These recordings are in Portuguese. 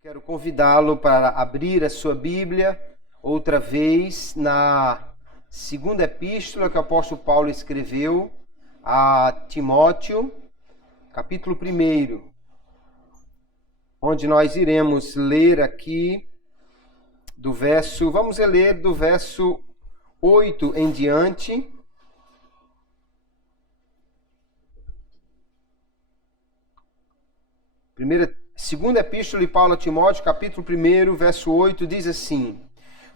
Quero convidá-lo para abrir a sua Bíblia outra vez na segunda epístola que o apóstolo Paulo escreveu a Timóteo, capítulo 1, onde nós iremos ler aqui vamos ler do verso 8 em diante. Segunda epístola de Paulo a Timóteo, capítulo 1, verso 8, diz assim: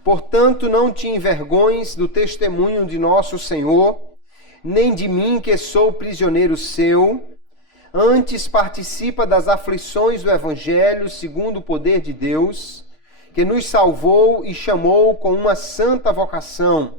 Portanto, não te envergonhes do testemunho de nosso Senhor, nem de mim, que sou prisioneiro seu. Antes participa das aflições do Evangelho, segundo o poder de Deus, que nos salvou e chamou com uma santa vocação,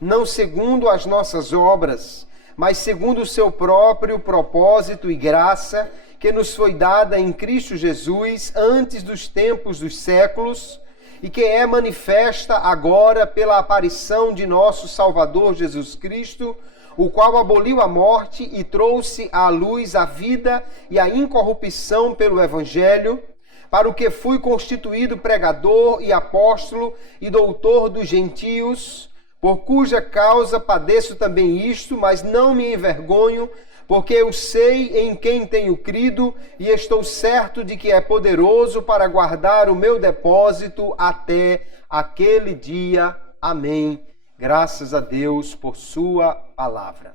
não segundo as nossas obras, mas segundo o seu próprio propósito e graça, que nos foi dada em Cristo Jesus antes dos tempos dos séculos, e que é manifesta agora pela aparição de nosso Salvador Jesus Cristo, o qual aboliu a morte e trouxe à luz a vida e a incorrupção pelo Evangelho, para o que fui constituído pregador e apóstolo e doutor dos gentios, por cuja causa padeço também isto, mas não me envergonho, porque eu sei em quem tenho crido e estou certo de que é poderoso para guardar o meu depósito até aquele dia. Amém. Graças a Deus por sua palavra.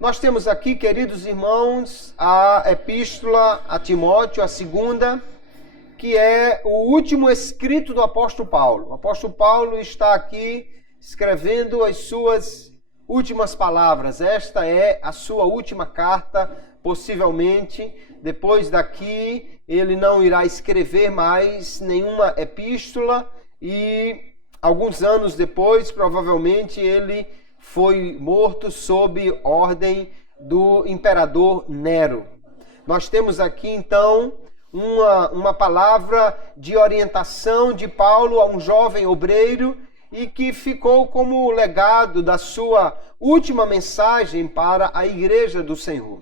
Nós temos aqui, queridos irmãos, a epístola a Timóteo, a segunda, que é o último escrito do apóstolo Paulo. O apóstolo Paulo está aqui escrevendo as suas últimas palavras. Esta é a sua última carta, possivelmente. Depois daqui, ele não irá escrever mais nenhuma epístola e alguns anos depois, provavelmente, ele foi morto sob ordem do imperador Nero. Nós temos aqui, então, uma palavra de orientação de Paulo a um jovem obreiro e que ficou como legado da sua última mensagem para a igreja do Senhor.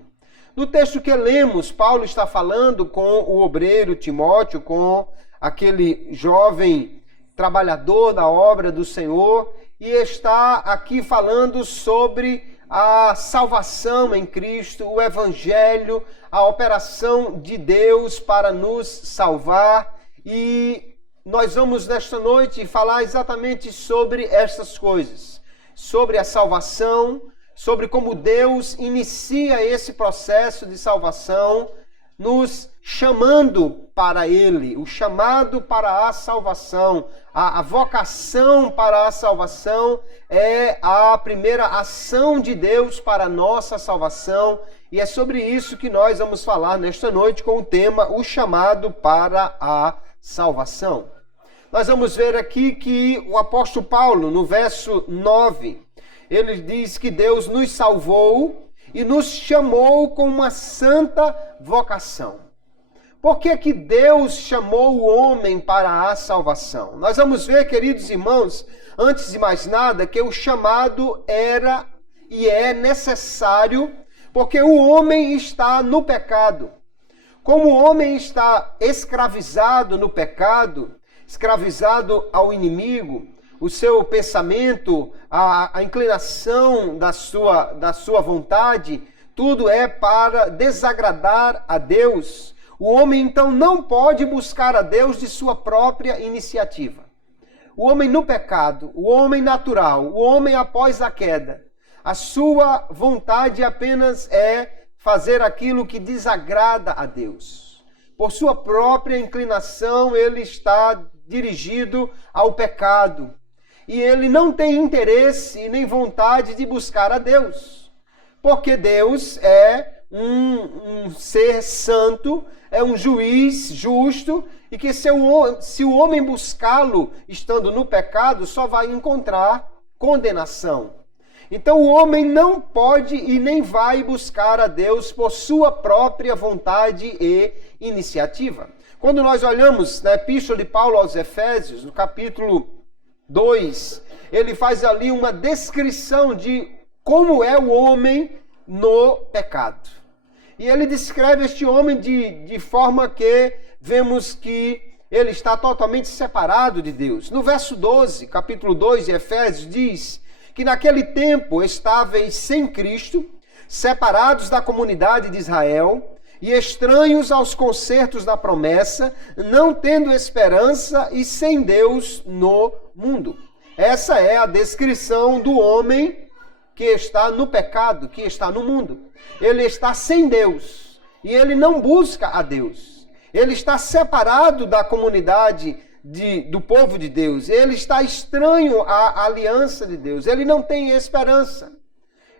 No texto que lemos, Paulo está falando com o obreiro Timóteo, com aquele jovem trabalhador da obra do Senhor, e está aqui falando sobre a salvação em Cristo, o Evangelho, a operação de Deus para nos salvar. E nós vamos nesta noite falar exatamente sobre estas coisas, sobre a salvação, sobre como Deus inicia esse processo de salvação, nos chamando para Ele, o chamado para a salvação, a vocação para a salvação é a primeira ação de Deus para a nossa salvação, e é sobre isso que nós vamos falar nesta noite com o tema O Chamado para a Salvação. Nós vamos ver aqui que o apóstolo Paulo, no verso 9, ele diz que Deus nos salvou e nos chamou com uma santa vocação. Por que que Deus chamou o homem para a salvação? Nós vamos ver, queridos irmãos, antes de mais nada, que o chamado era e é necessário porque o homem está no pecado. Como o homem está escravizado no pecado, escravizado ao inimigo, o seu pensamento, a inclinação da sua vontade, tudo é para desagradar a Deus. O homem, então, não pode buscar a Deus de sua própria iniciativa. O homem no pecado, o homem natural, o homem após a queda, a sua vontade apenas é fazer aquilo que desagrada a Deus. Por sua própria inclinação, ele está dirigido ao pecado. E ele não tem interesse e nem vontade de buscar a Deus. Porque Deus é um ser santo, é um juiz justo, e que se o homem buscá-lo estando no pecado, só vai encontrar condenação. Então o homem não pode e nem vai buscar a Deus por sua própria vontade e iniciativa. Quando nós olhamos na Epístola de Paulo aos Efésios, no capítulo 2, ele faz ali uma descrição de como é o homem no pecado. E ele descreve este homem de forma que vemos que ele está totalmente separado de Deus. No verso 12, capítulo 2 de Efésios, diz que naquele tempo estáveis sem Cristo, separados da comunidade de Israel e estranhos aos concertos da promessa, não tendo esperança e sem Deus no mundo. Essa é a descrição do homem que está no pecado, que está no mundo. Ele está sem Deus e ele não busca a Deus. Ele está separado da comunidade do povo de Deus. Ele está estranho à aliança de Deus. Ele não tem esperança.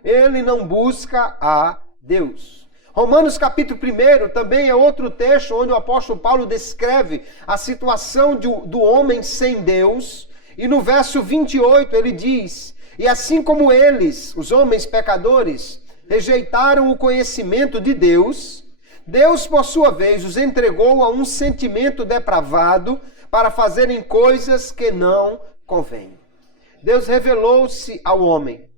Ele não busca a Deus. Romanos capítulo 1 também é outro texto onde o apóstolo Paulo descreve a situação do homem sem Deus. E no verso 28 ele diz: e assim como eles, os homens pecadores, rejeitaram o conhecimento de Deus, Deus, por sua vez, os entregou a um sentimento depravado para fazerem coisas que não convêm. Deus revelou-se ao homem.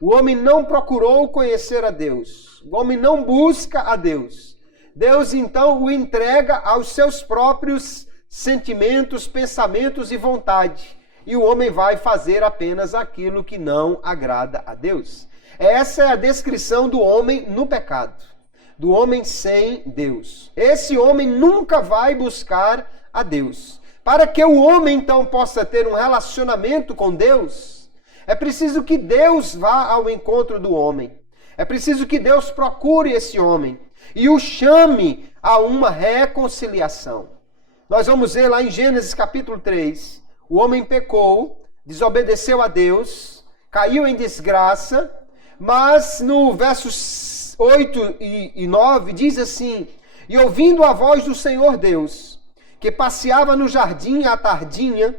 O homem não procurou conhecer a Deus. O homem não busca a Deus. Deus, então, o entrega aos seus próprios sentimentos, pensamentos e vontade. E o homem vai fazer apenas aquilo que não agrada a Deus. Essa é a descrição do homem no pecado, do homem sem Deus. Esse homem nunca vai buscar a Deus. Para que o homem, então, possa ter um relacionamento com Deus, é preciso que Deus vá ao encontro do homem. É preciso que Deus procure esse homem e o chame a uma reconciliação. Nós vamos ver lá em Gênesis capítulo 3, o homem pecou, desobedeceu a Deus, caiu em desgraça, mas no versos 8 e 9 diz assim: e ouvindo a voz do Senhor Deus, que passeava no jardim à tardinha,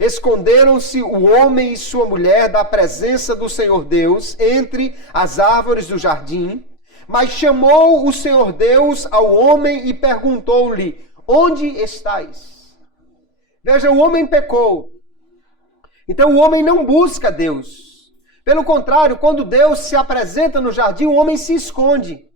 esconderam-se o homem e sua mulher da presença do Senhor Deus entre as árvores do jardim. Mas chamou o Senhor Deus ao homem e perguntou-lhe: onde estás? Veja, o homem pecou. Então o homem não busca Deus. Pelo contrário, quando Deus se apresenta no jardim, o homem se esconde.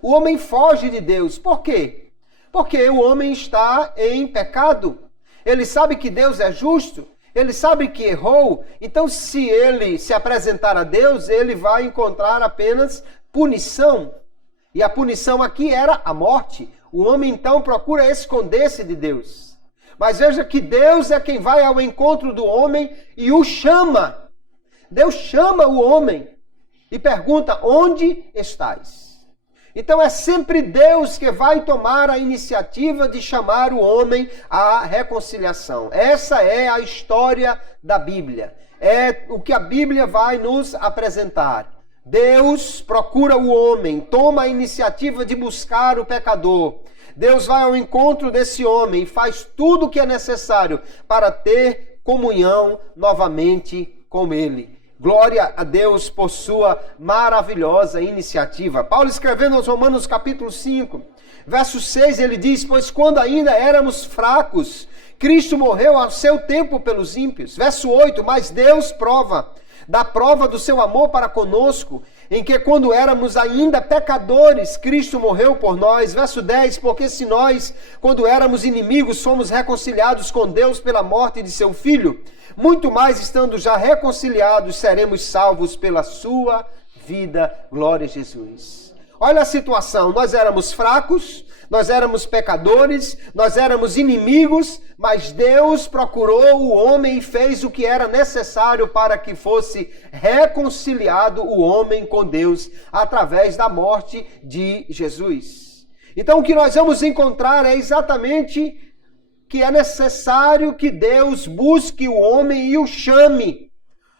O homem foge de Deus. Por quê? Porque o homem está em pecado. Ele sabe que Deus é justo. Ele sabe que errou. Então, se ele se apresentar a Deus, ele vai encontrar apenas punição. E a punição aqui era a morte. O homem, então, procura esconder-se de Deus. Mas veja que Deus é quem vai ao encontro do homem e o chama. Deus chama o homem e pergunta: onde estás? Então é sempre Deus que vai tomar a iniciativa de chamar o homem à reconciliação. Essa é a história da Bíblia. É o que a Bíblia vai nos apresentar. Deus procura o homem, toma a iniciativa de buscar o pecador. Deus vai ao encontro desse homem e faz tudo o que é necessário para ter comunhão novamente com ele. Glória a Deus por sua maravilhosa iniciativa. Paulo, escrevendo aos Romanos capítulo 5, verso 6, ele diz: pois quando ainda éramos fracos, Cristo morreu ao seu tempo pelos ímpios. Verso 8, mas Deus dá prova do seu amor para conosco, em que quando éramos ainda pecadores, Cristo morreu por nós. Verso 10, porque se nós, quando éramos inimigos, fomos reconciliados com Deus pela morte de seu Filho, muito mais estando já reconciliados, seremos salvos pela sua vida. Glória a Jesus. Olha a situação, nós éramos fracos, nós éramos pecadores, nós éramos inimigos, mas Deus procurou o homem e fez o que era necessário para que fosse reconciliado o homem com Deus através da morte de Jesus. Então o que nós vamos encontrar é exatamente que é necessário que Deus busque o homem e o chame,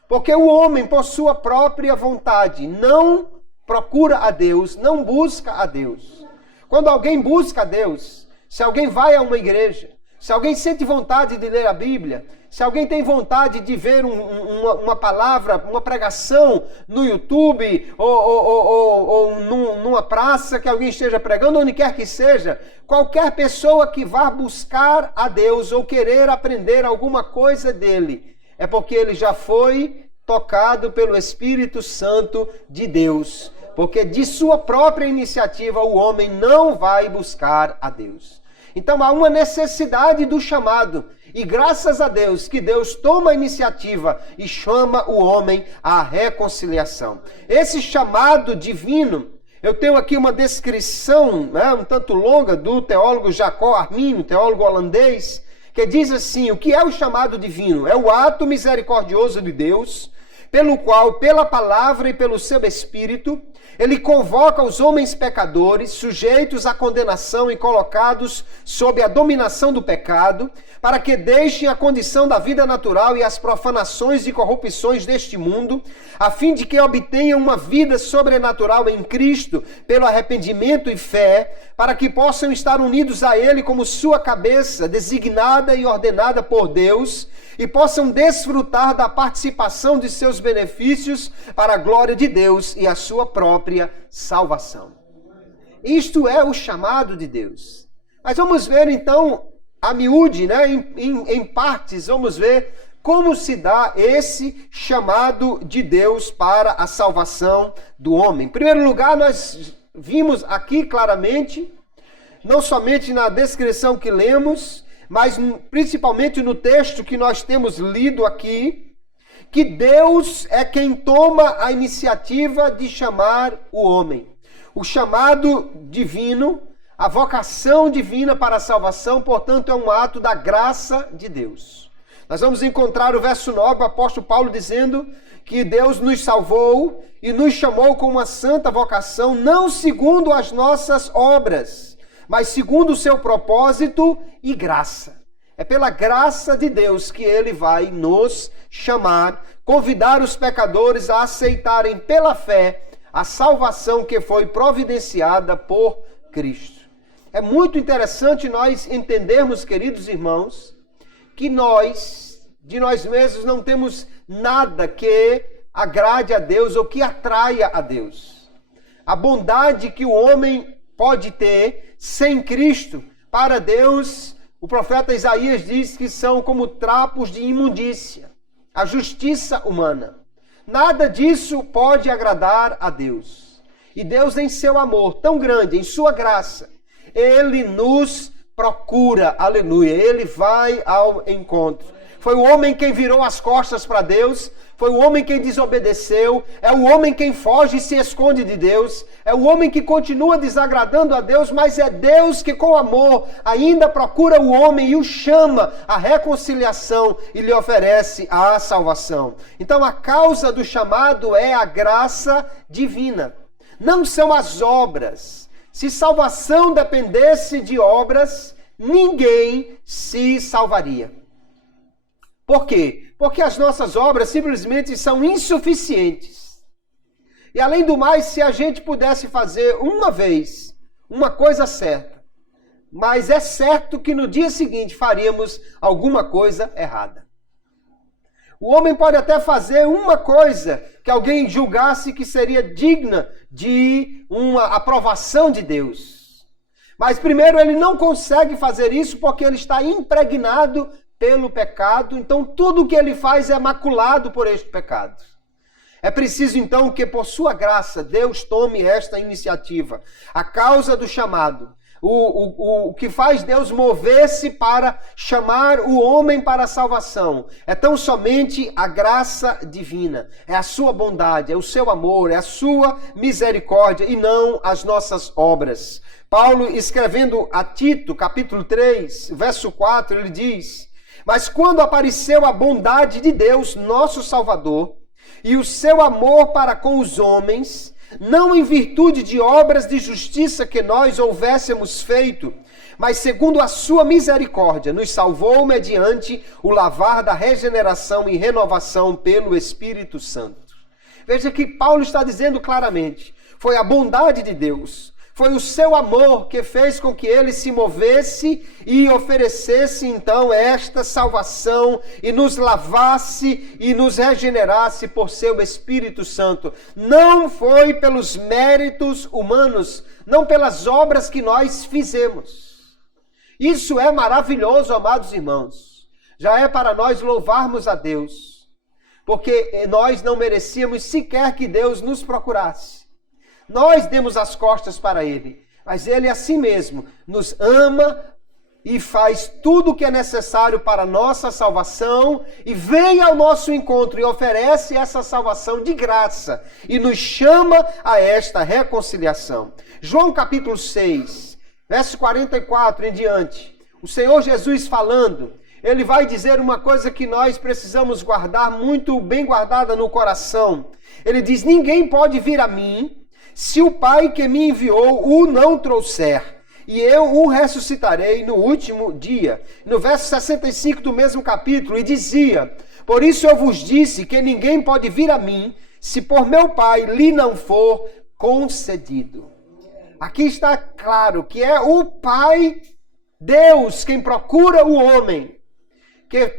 porque o homem, por sua própria vontade, não procura a Deus, não busca a Deus. Quando alguém busca a Deus, se alguém vai a uma igreja, se alguém sente vontade de ler a Bíblia, se alguém tem vontade de ver uma palavra, uma pregação no YouTube ou numa praça que alguém esteja pregando, onde quer que seja, qualquer pessoa que vá buscar a Deus ou querer aprender alguma coisa dele, é porque ele já foi tocado pelo Espírito Santo de Deus. Porque de sua própria iniciativa o homem não vai buscar a Deus. Então há uma necessidade do chamado. E graças a Deus que Deus toma a iniciativa e chama o homem à reconciliação. Esse chamado divino, eu tenho aqui uma descrição um tanto longa do teólogo Jacó Arminio, teólogo holandês, que diz assim: o que é o chamado divino? É o ato misericordioso de Deus, pelo qual, pela palavra e pelo seu Espírito, ele convoca os homens pecadores, sujeitos à condenação e colocados sob a dominação do pecado, para que deixem a condição da vida natural e as profanações e corrupções deste mundo, a fim de que obtenham uma vida sobrenatural em Cristo, pelo arrependimento e fé, para que possam estar unidos a Ele como sua cabeça, designada e ordenada por Deus, e possam desfrutar da participação de seus benefícios para a glória de Deus e a sua própria salvação. Isto é o chamado de Deus. Mas vamos ver então, a miúde, em partes, vamos ver como se dá esse chamado de Deus para a salvação do homem. Em primeiro lugar, nós vimos aqui claramente, não somente na descrição que lemos, mas principalmente no texto que nós temos lido aqui, que Deus é quem toma a iniciativa de chamar o homem. O chamado divino, a vocação divina para a salvação, portanto, é um ato da graça de Deus. Nós vamos encontrar o verso 9, o apóstolo Paulo dizendo que Deus nos salvou e nos chamou com uma santa vocação, não segundo as nossas obras, mas segundo o seu propósito e graça. É pela graça de Deus que Ele vai nos chamar, convidar os pecadores a aceitarem pela fé a salvação que foi providenciada por Cristo. É muito interessante nós entendermos, queridos irmãos, que nós, de nós mesmos, não temos nada que agrade a Deus ou que atraia a Deus. A bondade que o homem pode ter sem Cristo, para Deus, o profeta Isaías diz que são como trapos de imundícia, a justiça humana. Nada disso pode agradar a Deus. E Deus, em seu amor tão grande, em sua graça, Ele nos procura, aleluia, Ele vai ao encontro. Foi o homem quem virou as costas para Deus, foi o homem quem desobedeceu, é o homem quem foge e se esconde de Deus, é o homem que continua desagradando a Deus, mas é Deus que com amor ainda procura o homem e o chama à reconciliação e lhe oferece a salvação. Então a causa do chamado é a graça divina, não são as obras. Se salvação dependesse de obras, ninguém se salvaria. Por quê? Porque as nossas obras simplesmente são insuficientes. E além do mais, se a gente pudesse fazer uma vez uma coisa certa, mas é certo que no dia seguinte faríamos alguma coisa errada. O homem pode até fazer uma coisa que alguém julgasse que seria digna de uma aprovação de Deus. Mas primeiro ele não consegue fazer isso porque ele está impregnado pelo pecado, então tudo o que ele faz é maculado por este pecado. É preciso então que por sua graça Deus tome esta iniciativa. A causa do chamado, o que faz Deus mover-se para chamar o homem para a salvação, é tão somente a graça divina, é a sua bondade, é o seu amor, é a sua misericórdia e não as nossas obras. Paulo, escrevendo a Tito, capítulo 3, verso 4, ele diz: mas quando apareceu a bondade de Deus, nosso Salvador, e o seu amor para com os homens, não em virtude de obras de justiça que nós houvéssemos feito, mas segundo a sua misericórdia, nos salvou mediante o lavar da regeneração e renovação pelo Espírito Santo. Veja que Paulo está dizendo claramente, foi a bondade de Deus, foi o seu amor que fez com que ele se movesse e oferecesse então esta salvação e nos lavasse e nos regenerasse por seu Espírito Santo. Não foi pelos méritos humanos, não pelas obras que nós fizemos. Isso é maravilhoso, amados irmãos. já é para nós louvarmos a Deus, porque nós não merecíamos sequer que Deus nos procurasse. Nós demos as costas para Ele, mas Ele assim mesmo nos ama e faz tudo o que é necessário para a nossa salvação e vem ao nosso encontro e oferece essa salvação de graça e nos chama a esta reconciliação. João capítulo 6, verso 44 em diante, o Senhor Jesus falando, Ele vai dizer uma coisa que nós precisamos guardar muito bem guardada no coração. Ele diz, ninguém pode vir a mim se o Pai que me enviou o não trouxer. E eu o ressuscitarei no último dia. No verso 65 do mesmo capítulo, e dizia, por isso eu vos disse que ninguém pode vir a mim, se por meu Pai lhe não for concedido. Aqui está claro que é o Pai, Deus, quem procura o homem, que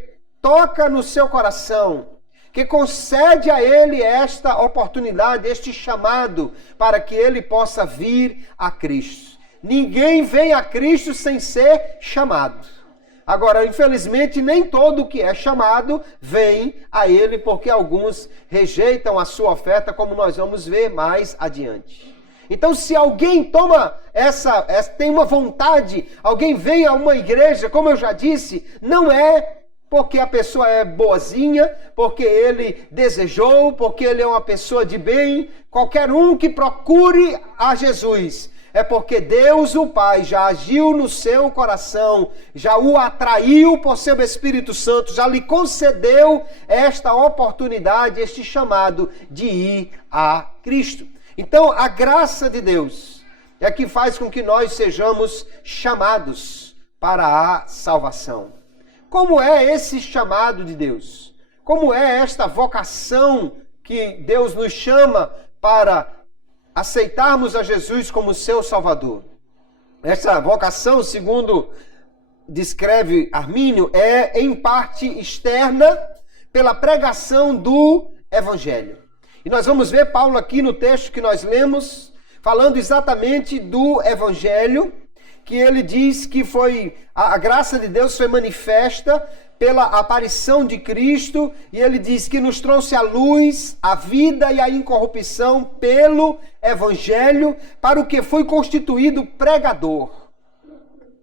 toca no seu coração, que concede a ele esta oportunidade, este chamado, para que ele possa vir a Cristo. Ninguém vem a Cristo sem ser chamado. Agora, infelizmente, nem todo que é chamado vem a Ele, porque alguns rejeitam a sua oferta, como nós vamos ver mais adiante. Então, se alguém tem uma vontade, alguém vem a uma igreja, como eu já disse, não é porque a pessoa é boazinha, porque ele desejou, porque ele é uma pessoa de bem. Qualquer um que procure a Jesus, é porque Deus, o Pai, já agiu no seu coração, já o atraiu por seu Espírito Santo, já lhe concedeu esta oportunidade, este chamado de ir a Cristo. Então, a graça de Deus é que faz com que nós sejamos chamados para a salvação. Como é esse chamado de Deus? Como é esta vocação que Deus nos chama para aceitarmos a Jesus como seu Salvador? Essa vocação, segundo descreve Armínio, é em parte externa pela pregação do Evangelho. E nós vamos ver Paulo aqui no texto que nós lemos, falando exatamente do Evangelho, que ele diz que a graça de Deus foi manifesta pela aparição de Cristo, e ele diz que nos trouxe a luz, a vida e a incorrupção pelo Evangelho, para o que foi constituído pregador.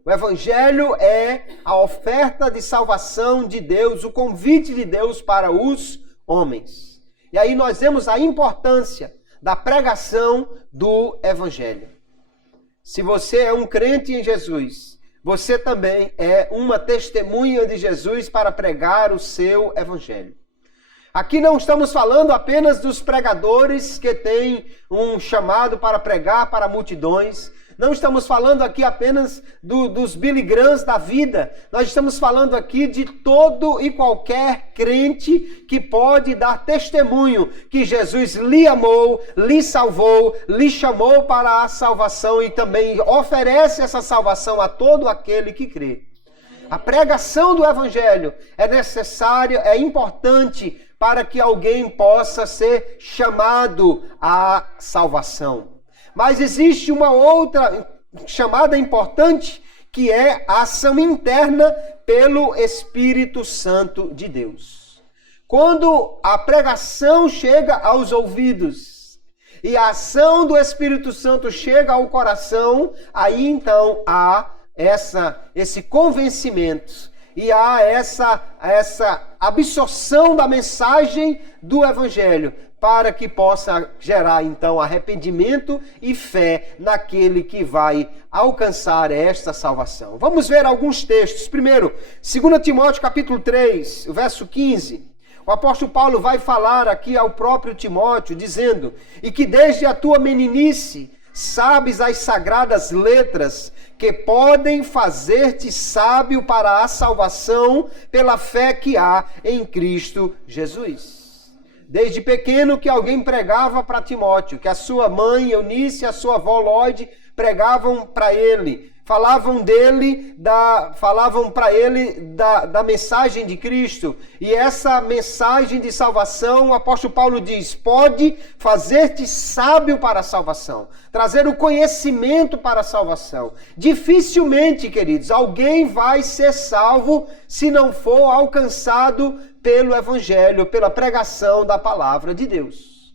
O Evangelho é a oferta de salvação de Deus, o convite de Deus para os homens. E aí nós vemos a importância da pregação do Evangelho. Se você é um crente em Jesus, você também é uma testemunha de Jesus para pregar o seu Evangelho. Aqui não estamos falando apenas dos pregadores que têm um chamado para pregar para multidões. Não estamos falando aqui apenas dos Billy Grahams da vida. Nós estamos falando aqui de todo e qualquer crente que pode dar testemunho que Jesus lhe amou, lhe salvou, lhe chamou para a salvação e também oferece essa salvação a todo aquele que crê. A pregação do Evangelho é necessária, é importante para que alguém possa ser chamado à salvação. Mas existe uma outra chamada importante, que é a ação interna pelo Espírito Santo de Deus. Quando a pregação chega aos ouvidos e a ação do Espírito Santo chega ao coração, aí então há esse convencimento e há essa absorção da mensagem do Evangelho, para que possa gerar, então, arrependimento e fé naquele que vai alcançar esta salvação. Vamos ver alguns textos. Primeiro, 2 Timóteo capítulo 3, verso 15. O apóstolo Paulo vai falar aqui ao próprio Timóteo, dizendo, e que desde a tua meninice sabes as sagradas letras que podem fazer-te sábio para a salvação pela fé que há em Cristo Jesus. Desde pequeno que alguém pregava para Timóteo, que a sua mãe Eunice e a sua avó Lloyd pregavam para ele, falavam falavam para ele da mensagem de Cristo. E essa mensagem de salvação, o apóstolo Paulo diz, pode fazer-te sábio para a salvação, trazer o conhecimento para a salvação. Dificilmente, queridos, alguém vai ser salvo se não for alcançado pelo Evangelho, pela pregação da palavra de Deus.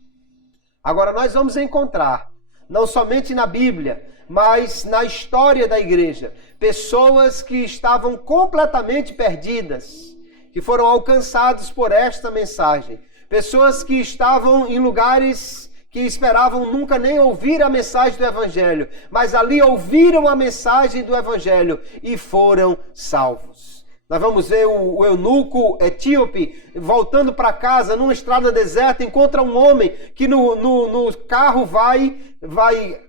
Agora, nós vamos encontrar, não somente na Bíblia, mas na história da igreja, pessoas que estavam completamente perdidas, que foram alcançados por esta mensagem. Pessoas que estavam em lugares que esperavam nunca nem ouvir a mensagem do Evangelho, mas ali ouviram a mensagem do Evangelho e foram salvos. Nós vamos ver o eunuco etíope voltando para casa numa estrada deserta, encontra um homem que no carro vai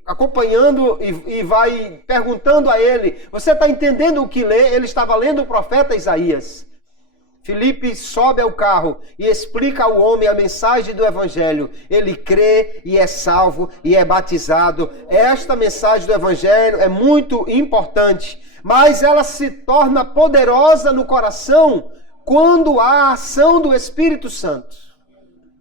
acompanhando e vai perguntando a ele, você está entendendo o que lê? Ele estava lendo o profeta Isaías. Filipe sobe ao carro e explica ao homem a mensagem do Evangelho. Ele crê e é salvo e é batizado. Esta mensagem do Evangelho é muito importante, mas ela se torna poderosa no coração quando há a ação do Espírito Santo.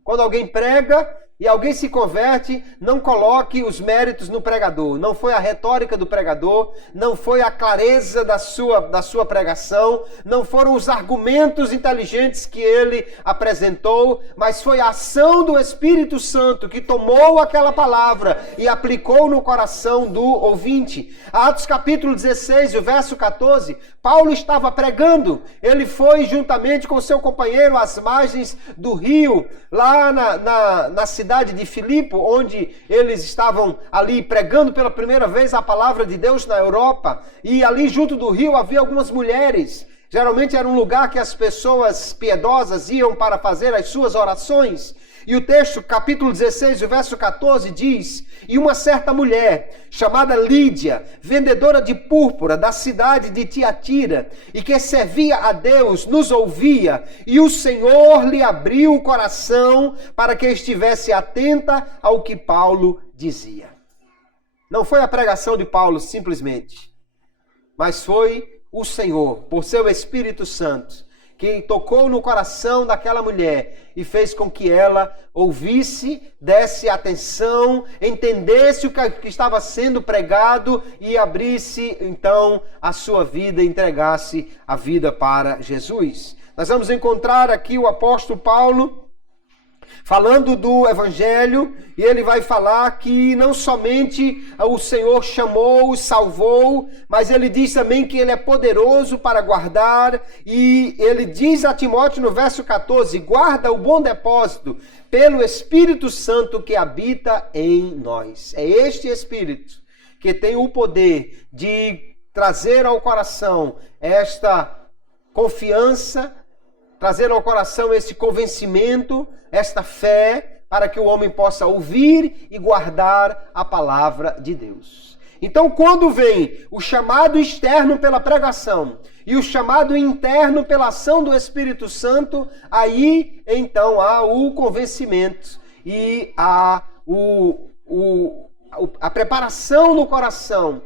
Quando alguém prega e alguém se converte, não coloque os méritos no pregador. Não foi a retórica do pregador, não foi a clareza da sua pregação, não foram os argumentos inteligentes que ele apresentou, mas foi a ação do Espírito Santo que tomou aquela palavra e aplicou no coração do ouvinte. Atos capítulo 16, o verso 14, Paulo estava pregando. Ele foi juntamente com seu companheiro às margens do rio, lá na cidade de Filipe, onde eles estavam ali pregando pela primeira vez a palavra de Deus na Europa. E ali junto do rio havia algumas mulheres. Geralmente era um lugar que as pessoas piedosas iam para fazer as suas orações. E o texto, capítulo 16, o verso 14, diz, e uma certa mulher, chamada Lídia, vendedora de púrpura da cidade de Tiatira, e que servia a Deus, nos ouvia, e o Senhor lhe abriu o coração para que estivesse atenta ao que Paulo dizia. Não foi a pregação de Paulo simplesmente, mas foi o Senhor, por seu Espírito Santo, que tocou no coração daquela mulher e fez com que ela ouvisse, desse atenção, entendesse o que estava sendo pregado e abrisse então a sua vida, entregasse a vida para Jesus. Nós vamos encontrar aqui o apóstolo Paulo falando do Evangelho, e ele vai falar que não somente o Senhor chamou, salvou, mas ele diz também que ele é poderoso para guardar, e ele diz a Timóteo no verso 14, guarda o bom depósito pelo Espírito Santo que habita em nós. É este Espírito que tem o poder de trazer ao coração esta confiança, trazer ao coração esse convencimento, esta fé, para que o homem possa ouvir e guardar a palavra de Deus. Então, quando vem o chamado externo pela pregação e o chamado interno pela ação do Espírito Santo, aí então há o convencimento e há a preparação no coração,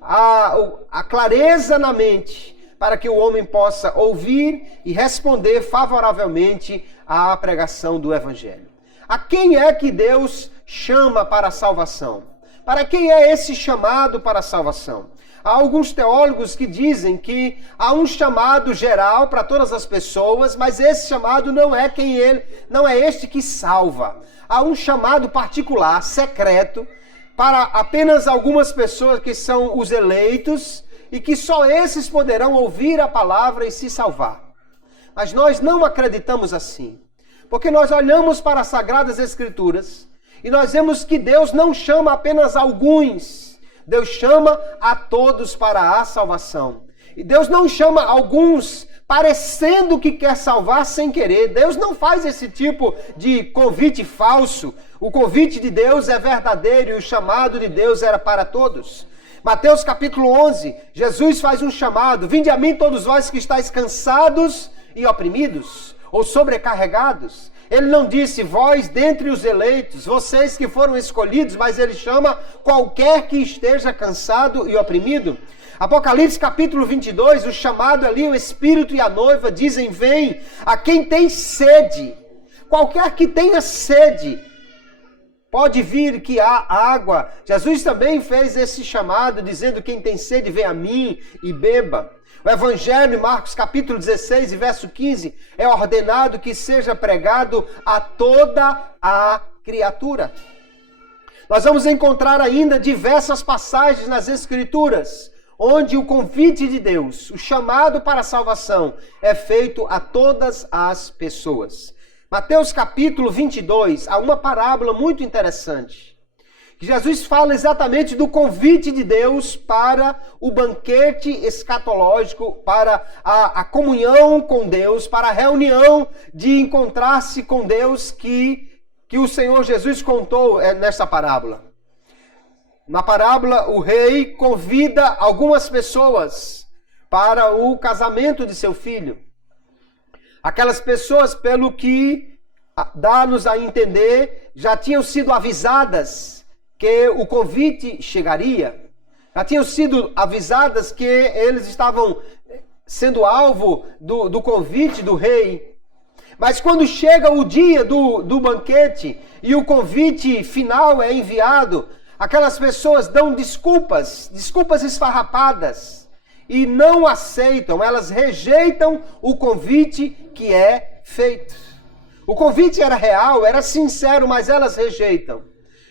a clareza na mente, para que o homem possa ouvir e responder favoravelmente à pregação do Evangelho. A quem é que Deus chama para a salvação? Para quem é esse chamado para a salvação? Há alguns teólogos que dizem que há um chamado geral para todas as pessoas, mas esse chamado não é este que salva. Há um chamado particular, secreto, para apenas algumas pessoas que são os eleitos, e que só esses poderão ouvir a palavra e se salvar. Mas nós não acreditamos assim, porque nós olhamos para as Sagradas Escrituras e nós vemos que Deus não chama apenas alguns, Deus chama a todos para a salvação. E Deus não chama alguns parecendo que quer salvar sem querer. Deus não faz esse tipo de convite falso. O convite de Deus é verdadeiro e o chamado de Deus era para todos. Mateus capítulo 11, Jesus faz um chamado, vinde a mim todos vós que estáis cansados e oprimidos, ou sobrecarregados. Ele não disse vós dentre os eleitos, vocês que foram escolhidos, mas ele chama qualquer que esteja cansado e oprimido. Apocalipse capítulo 22, o chamado ali, o Espírito e a noiva dizem, vem a quem tem sede. Qualquer que tenha sede, pode vir que há água. Jesus também fez esse chamado, dizendo, quem tem sede, vem a mim e beba. O Evangelho, Marcos capítulo 16 e verso 15, é ordenado que seja pregado a toda a criatura. Nós vamos encontrar ainda diversas passagens nas Escrituras, onde o convite de Deus, o chamado para a salvação, é feito a todas as pessoas. Mateus capítulo 22, há uma parábola muito interessante, que Jesus fala exatamente do convite de Deus para o banquete escatológico, para a comunhão com Deus, para a reunião de encontrar-se com Deus que o Senhor Jesus contou nesta parábola. Na parábola, o rei convida algumas pessoas para o casamento de seu filho. Aquelas pessoas, pelo que dá-nos a entender, já tinham sido avisadas que o convite chegaria. Já tinham sido avisadas que eles estavam sendo alvo do convite do rei. Mas quando chega o dia do banquete e o convite final é enviado, aquelas pessoas dão desculpas esfarrapadas e não aceitam, elas rejeitam o convite que é feito. O convite era real, era sincero, mas elas rejeitam.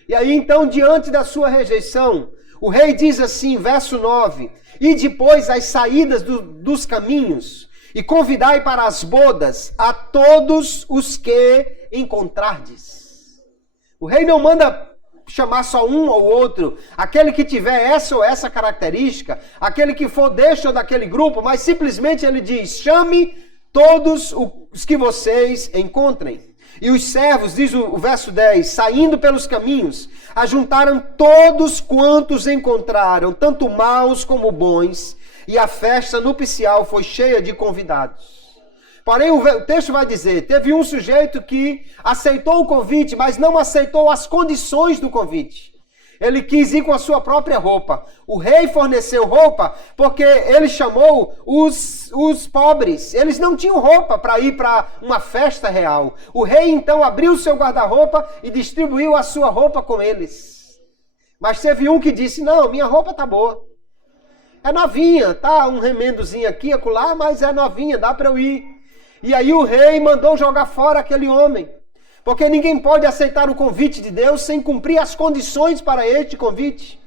E aí então, diante da sua rejeição, o rei diz assim, verso 9, e depois as saídas dos caminhos, e convidai para as bodas a todos os que encontrardes. O rei não manda chamar só um ou outro, aquele que tiver essa ou essa característica, aquele que for deste ou daquele grupo, mas simplesmente ele diz, chame todos os que vocês encontrem. E os servos, diz o verso 10, saindo pelos caminhos, ajuntaram todos quantos encontraram, tanto maus como bons, e a festa nupcial foi cheia de convidados. Porém, o texto vai dizer, teve um sujeito que aceitou o convite, mas não aceitou as condições do convite. Ele quis ir com a sua própria roupa. O rei forneceu roupa porque ele chamou os pobres. Eles não tinham roupa para ir para uma festa real. O rei então abriu o seu guarda-roupa e distribuiu a sua roupa com eles. Mas teve um que disse, não, minha roupa tá boa. É novinha, tá um remendozinho aqui, acolá, mas é novinha, dá para eu ir. E aí o rei mandou jogar fora aquele homem. Porque ninguém pode aceitar o convite de Deus sem cumprir as condições para este convite.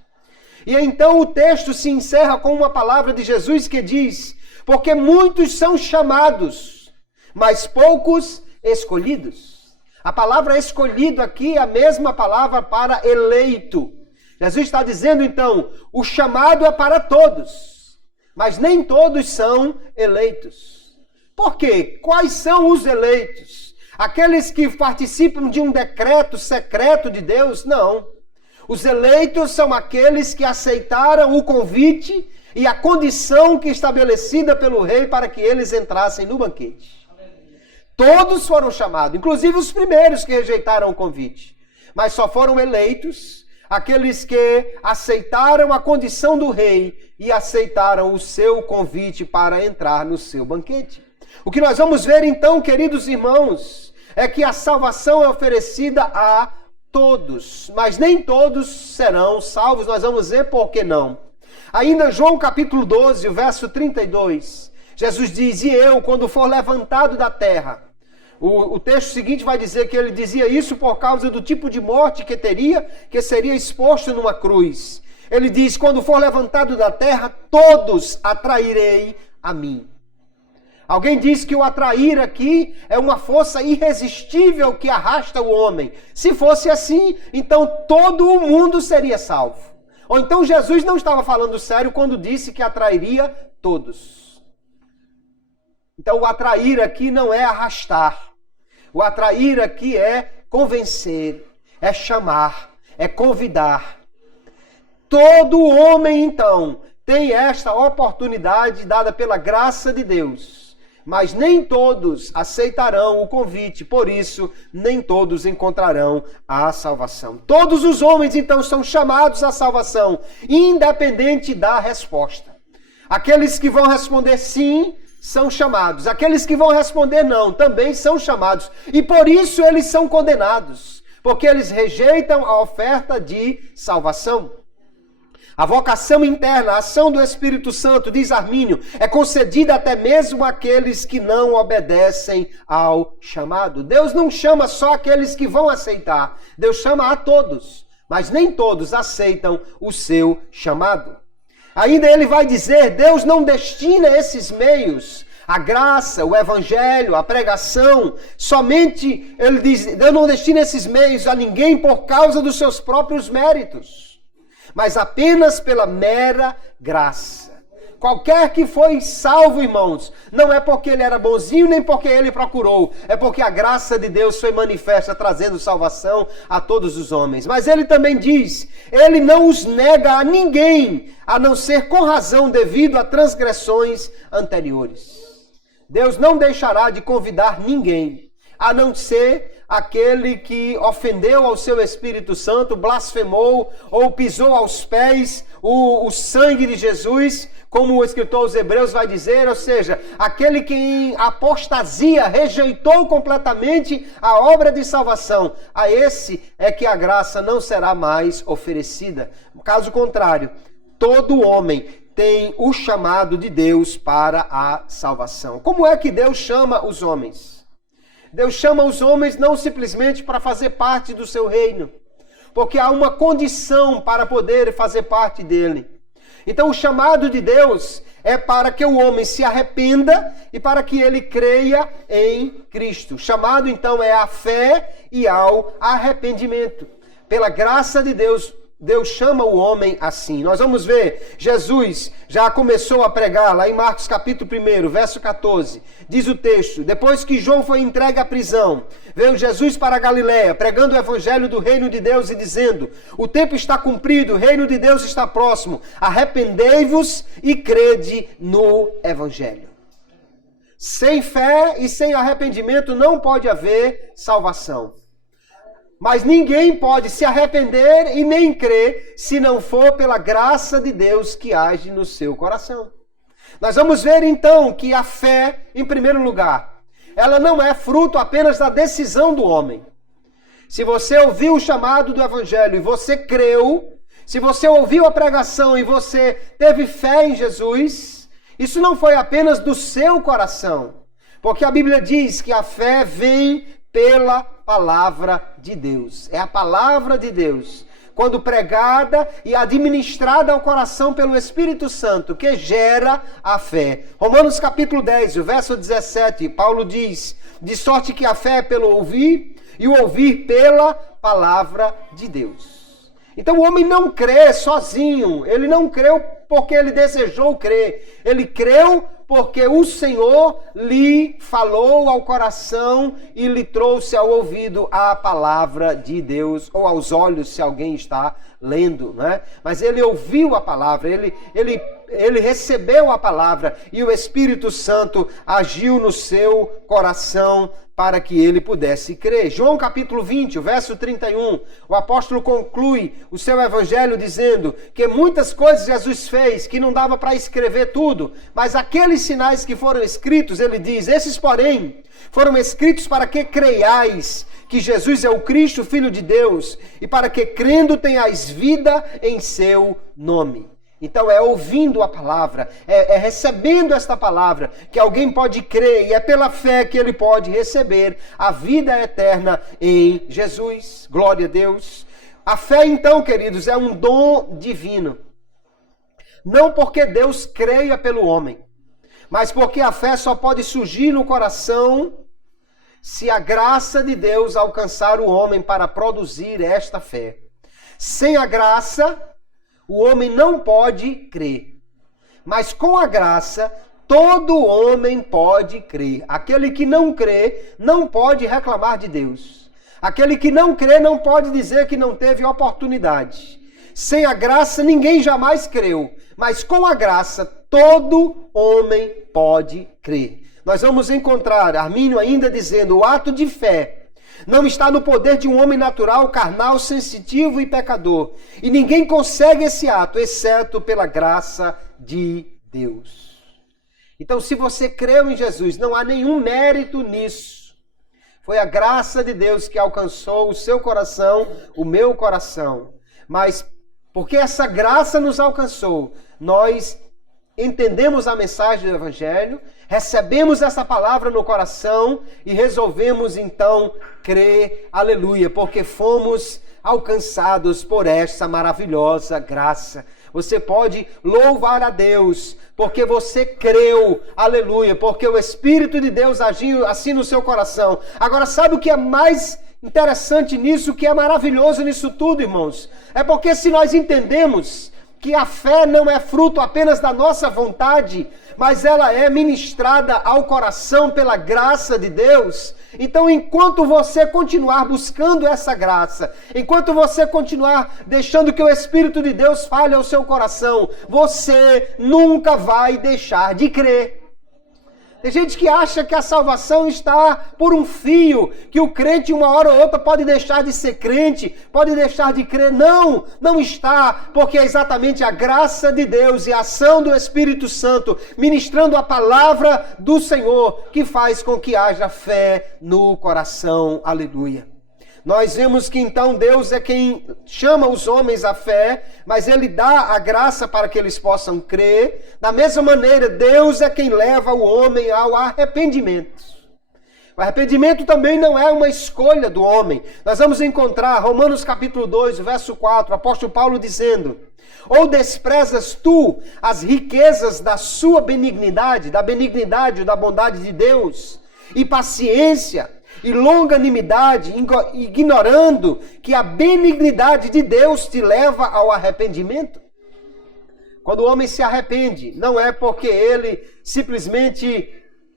E então o texto se encerra com uma palavra de Jesus que diz, porque muitos são chamados, mas poucos escolhidos. A palavra escolhido aqui é a mesma palavra para eleito. Jesus está dizendo então, o chamado é para todos, mas nem todos são eleitos. Por quê? Quais são os eleitos? Aqueles que participam de um decreto secreto de Deus? Não. Os eleitos são aqueles que aceitaram o convite e a condição que estabelecida pelo rei para que eles entrassem no banquete. Todos foram chamados, inclusive os primeiros que rejeitaram o convite. Mas só foram eleitos aqueles que aceitaram a condição do rei e aceitaram o seu convite para entrar no seu banquete. O que nós vamos ver então, queridos irmãos, é que a salvação é oferecida a todos, mas nem todos serão salvos. Nós vamos ver por que não. Ainda João capítulo 12, o verso 32, Jesus diz, e eu, quando for levantado da terra, o texto seguinte vai dizer que ele dizia isso por causa do tipo de morte que teria, que seria exposto numa cruz. Ele diz, quando for levantado da terra, todos atrairei a mim. Alguém diz que o atrair aqui é uma força irresistível que arrasta o homem. Se fosse assim, então todo o mundo seria salvo. Ou então Jesus não estava falando sério quando disse que atrairia todos. Então o atrair aqui não é arrastar. O atrair aqui é convencer, é chamar, é convidar. Todo homem, então, tem esta oportunidade dada pela graça de Deus. Mas nem todos aceitarão o convite, por isso nem todos encontrarão a salvação. Todos os homens, então, são chamados à salvação, independente da resposta. Aqueles que vão responder sim, são chamados. Aqueles que vão responder não, também são chamados. E por isso eles são condenados, porque eles rejeitam a oferta de salvação. A vocação interna, a ação do Espírito Santo, diz Armínio, é concedida até mesmo àqueles que não obedecem ao chamado. Deus não chama só aqueles que vão aceitar, Deus chama a todos, mas nem todos aceitam o seu chamado. Ainda ele vai dizer, Deus não destina esses meios, a graça, o evangelho, a pregação, somente, ele diz, Deus não destina esses meios a ninguém por causa dos seus próprios méritos, mas apenas pela mera graça. Qualquer que foi salvo, irmãos, não é porque ele era bonzinho, nem porque ele procurou. É porque a graça de Deus foi manifesta, trazendo salvação a todos os homens. Mas ele também diz, ele não os nega a ninguém, a não ser com razão devido a transgressões anteriores. Deus não deixará de convidar ninguém, a não ser aquele que ofendeu ao seu Espírito Santo, blasfemou ou pisou aos pés o sangue de Jesus, como o escritor aos Hebreus vai dizer, ou seja, aquele que em apostasia rejeitou completamente a obra de salvação, a esse é que a graça não será mais oferecida. Caso contrário, todo homem tem o chamado de Deus para a salvação. Como é que Deus chama os homens? Deus chama os homens não simplesmente para fazer parte do seu reino, porque há uma condição para poder fazer parte dele. Então o chamado de Deus é para que o homem se arrependa e para que ele creia em Cristo. O chamado então é a fé e ao arrependimento. Pela graça de Deus, Deus chama o homem assim. Nós vamos ver, Jesus já começou a pregar lá em Marcos capítulo 1, verso 14. Diz o texto, depois que João foi entregue à prisão, veio Jesus para a Galiléia, pregando o evangelho do reino de Deus e dizendo, o tempo está cumprido, o reino de Deus está próximo, arrependei-vos e crede no evangelho. Sem fé e sem arrependimento não pode haver salvação. Mas ninguém pode se arrepender e nem crer se não for pela graça de Deus que age no seu coração. Nós vamos ver então que a fé, em primeiro lugar, ela não é fruto apenas da decisão do homem. Se você ouviu o chamado do evangelho e você creu, se você ouviu a pregação e você teve fé em Jesus, isso não foi apenas do seu coração, porque a Bíblia diz que a fé vem pela palavra de Deus. É a palavra de Deus, quando pregada e administrada ao coração pelo Espírito Santo, que gera a fé. Romanos capítulo 10, o verso 17, Paulo diz, de sorte que a fé é pelo ouvir, e o ouvir pela palavra de Deus. Então o homem não crê sozinho, ele não creu porque ele desejou crer, ele creu porque o Senhor lhe falou ao coração e lhe trouxe ao ouvido a palavra de Deus, ou aos olhos, se alguém está lendo, né? Mas ele ouviu a palavra, ele recebeu a palavra e o Espírito Santo agiu no seu coração para que ele pudesse crer. João capítulo 20, o verso 31, o apóstolo conclui o seu evangelho dizendo que muitas coisas Jesus fez, que não dava para escrever tudo, mas aqueles sinais que foram escritos, ele diz, esses porém foram escritos para que creiais que Jesus é o Cristo, Filho de Deus, e para que crendo tenhais vida em seu nome. Então é ouvindo a palavra, é recebendo esta palavra que alguém pode crer e é pela fé que ele pode receber a vida eterna em Jesus. Glória a Deus. A fé então, queridos, é um dom divino. Não porque Deus creia pelo homem, mas porque a fé só pode surgir no coração se a graça de Deus alcançar o homem para produzir esta fé. Sem a graça, o homem não pode crer, mas com a graça, todo homem pode crer. Aquele que não crê, não pode reclamar de Deus. Aquele que não crê, não pode dizer que não teve oportunidade. Sem a graça, ninguém jamais creu, mas com a graça, todo homem pode crer. Nós vamos encontrar Armínio ainda dizendo, o ato de fé não está no poder de um homem natural, carnal, sensitivo e pecador. E ninguém consegue esse ato, exceto pela graça de Deus. Então, se você creu em Jesus, não há nenhum mérito nisso. Foi a graça de Deus que alcançou o seu coração, o meu coração. Mas, porque essa graça nos alcançou, nós entendemos a mensagem do Evangelho, recebemos essa palavra no coração e resolvemos então crer, aleluia, porque fomos alcançados por essa maravilhosa graça. Você pode louvar a Deus, porque você creu, aleluia, porque o Espírito de Deus agiu assim no seu coração. Agora, sabe o que é mais interessante nisso, o que é maravilhoso nisso tudo, irmãos? É porque se nós entendemos que a fé não é fruto apenas da nossa vontade, mas ela é ministrada ao coração pela graça de Deus. Então, enquanto você continuar buscando essa graça, enquanto você continuar deixando que o Espírito de Deus fale ao seu coração, você nunca vai deixar de crer. Tem gente que acha que a salvação está por um fio, que o crente uma hora ou outra pode deixar de ser crente, pode deixar de crer. Não, não está, porque é exatamente a graça de Deus e a ação do Espírito Santo, ministrando a palavra do Senhor, que faz com que haja fé no coração. Aleluia. Nós vemos que então Deus é quem chama os homens à fé, mas Ele dá a graça para que eles possam crer. Da mesma maneira, Deus é quem leva o homem ao arrependimento. O arrependimento também não é uma escolha do homem. Nós vamos encontrar Romanos capítulo 2, verso 4, o apóstolo Paulo dizendo: ou desprezas tu as riquezas da sua benignidade, da benignidade ou da bondade de Deus, e paciência, e longanimidade, ignorando que a benignidade de Deus te leva ao arrependimento? Quando o homem se arrepende, não é porque ele simplesmente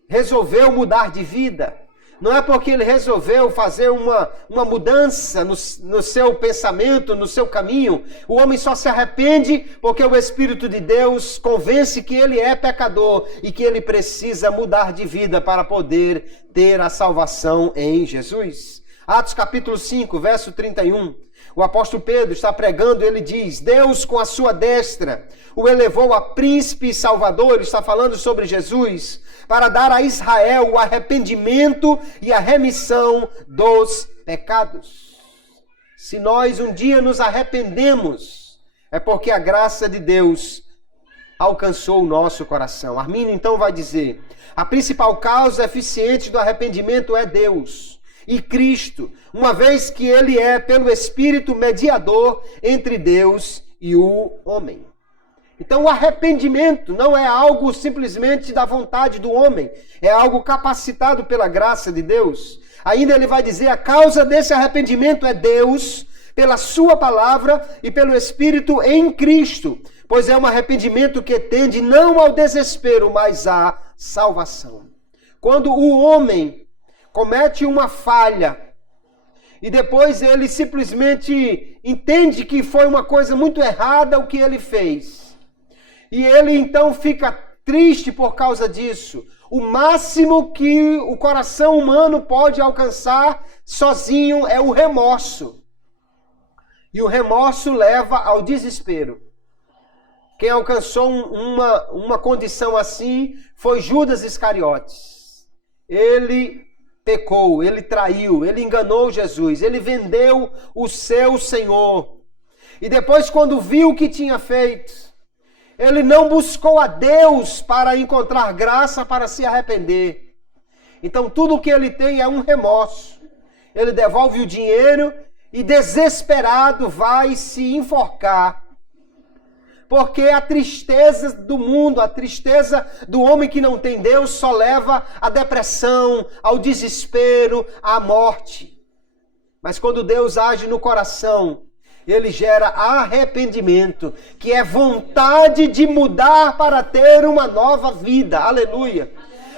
resolveu mudar de vida, não é porque ele resolveu fazer uma mudança no seu pensamento, no seu caminho. O homem só se arrepende porque o Espírito de Deus convence que ele é pecador e que ele precisa mudar de vida para poder ter a salvação em Jesus. Atos capítulo 5, verso 31. O apóstolo Pedro está pregando, ele diz: Deus com a sua destra o elevou a príncipe e salvador. Ele está falando sobre Jesus, para dar a Israel o arrependimento e a remissão dos pecados. Se nós um dia nos arrependemos, é porque a graça de Deus alcançou o nosso coração. Arminio então vai dizer: a principal causa eficiente do arrependimento é Deus e Cristo, uma vez que Ele é, pelo Espírito, mediador entre Deus e o homem. Então o arrependimento não é algo simplesmente da vontade do homem, é algo capacitado pela graça de Deus. Ainda ele vai dizer: a causa desse arrependimento é Deus, pela sua palavra e pelo Espírito em Cristo, pois é um arrependimento que tende não ao desespero, mas à salvação. Quando o homem comete uma falha e depois ele simplesmente entende que foi uma coisa muito errada o que ele fez, e ele então fica triste por causa disso, o máximo que o coração humano pode alcançar sozinho é o remorso. E o remorso leva ao desespero. Quem alcançou uma condição assim foi Judas Iscariotes. Ele pecou, ele traiu, ele enganou Jesus, ele vendeu o seu Senhor. E depois, quando viu o que tinha feito, ele não buscou a Deus para encontrar graça para se arrepender. Então tudo o que ele tem é um remorso. Ele devolve o dinheiro e desesperado vai se enforcar. Porque a tristeza do mundo, a tristeza do homem que não tem Deus só leva à depressão, ao desespero, à morte. Mas quando Deus age no coração, Ele gera arrependimento, que é vontade de mudar para ter uma nova vida. Aleluia!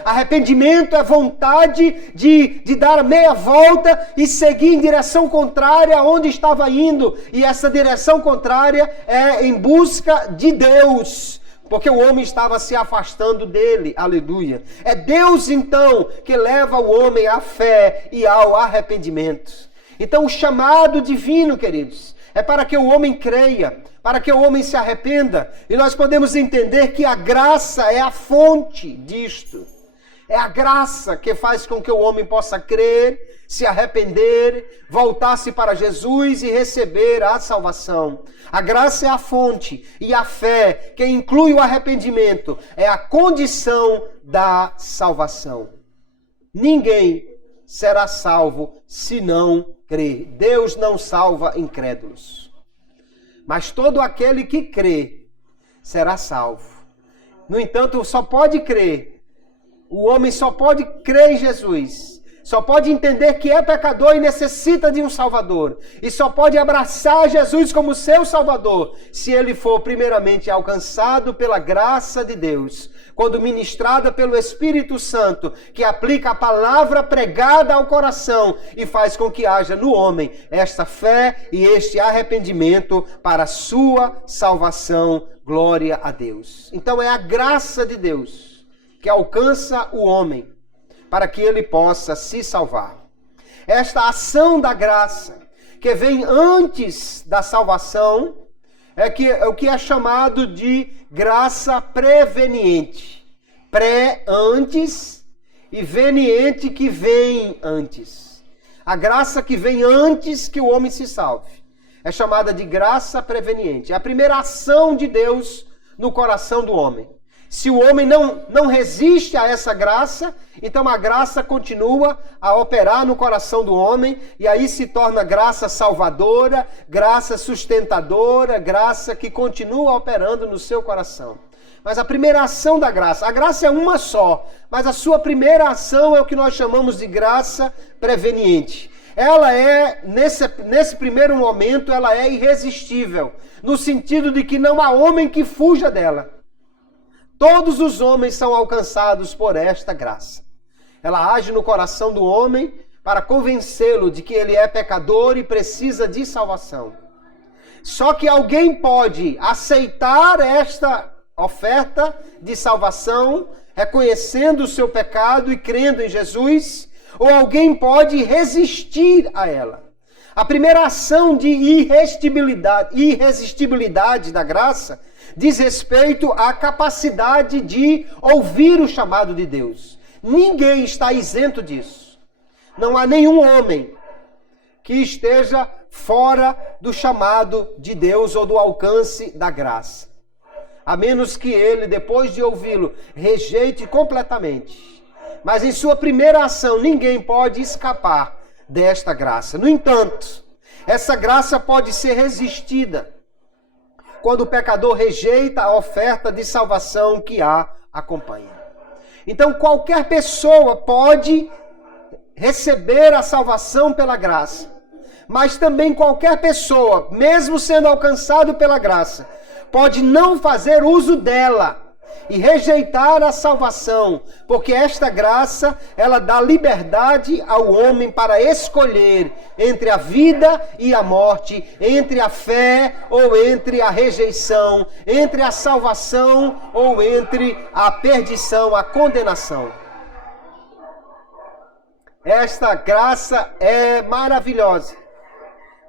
Arrependimento é vontade de dar meia volta e seguir em direção contrária aonde estava indo. E essa direção contrária é em busca de Deus, porque o homem estava se afastando dele. Aleluia! É Deus então que leva o homem à fé e ao arrependimento. Então o chamado divino, queridos, É para que o homem creia, para que o homem se arrependa. E nós podemos entender que a graça é a fonte disto. É a graça que faz com que o homem possa crer, se arrepender, voltar-se para Jesus e receber a salvação. A graça é a fonte e a fé, que inclui o arrependimento, é a condição da salvação. Ninguém será salvo se não crer. Deus não salva incrédulos. Mas todo aquele que crê será salvo. No entanto, só pode crer. O homem só pode crer em Jesus. Só pode entender que é pecador e necessita de um Salvador. E só pode abraçar Jesus como seu Salvador se ele for primeiramente alcançado pela graça de Deus, quando ministrada pelo Espírito Santo, que aplica a palavra pregada ao coração e faz com que haja no homem esta fé e este arrependimento para a sua salvação. Glória a Deus. Então é a graça de Deus que alcança o homem para que ele possa se salvar. Esta ação da graça, que vem antes da salvação, é o que é chamado de graça preveniente. Pré antes e veniente que vem antes. A graça que vem antes que o homem se salve é chamada de graça preveniente. É a primeira ação de Deus no coração do homem. Se o homem não resiste a essa graça, então a graça continua a operar no coração do homem e aí se torna graça salvadora, graça sustentadora, graça que continua operando no seu coração. Mas a primeira ação da graça, a graça é uma só, mas a sua primeira ação é o que nós chamamos de graça preveniente. Ela é, nesse primeiro momento, ela é irresistível, no sentido de que não há homem que fuja dela. Todos os homens são alcançados por esta graça. Ela age no coração do homem para convencê-lo de que ele é pecador e precisa de salvação. Só que alguém pode aceitar esta oferta de salvação, reconhecendo o seu pecado e crendo em Jesus, ou alguém pode resistir a ela. A primeira ação de irresistibilidade da graça diz respeito à capacidade de ouvir o chamado de Deus. Ninguém está isento disso. Não há nenhum homem que esteja fora do chamado de Deus ou do alcance da graça. A menos que ele, depois de ouvi-lo, rejeite completamente. Mas em sua primeira ação, ninguém pode escapar desta graça. No entanto, essa graça pode ser resistida quando o pecador rejeita a oferta de salvação que a acompanha. Então, qualquer pessoa pode receber a salvação pela graça, mas também qualquer pessoa, mesmo sendo alcançado pela graça, pode não fazer uso dela e rejeitar a salvação, porque esta graça, ela dá liberdade ao homem para escolher entre a vida e a morte, entre a fé ou entre a rejeição, entre a salvação ou entre a perdição, a condenação. Esta graça é maravilhosa,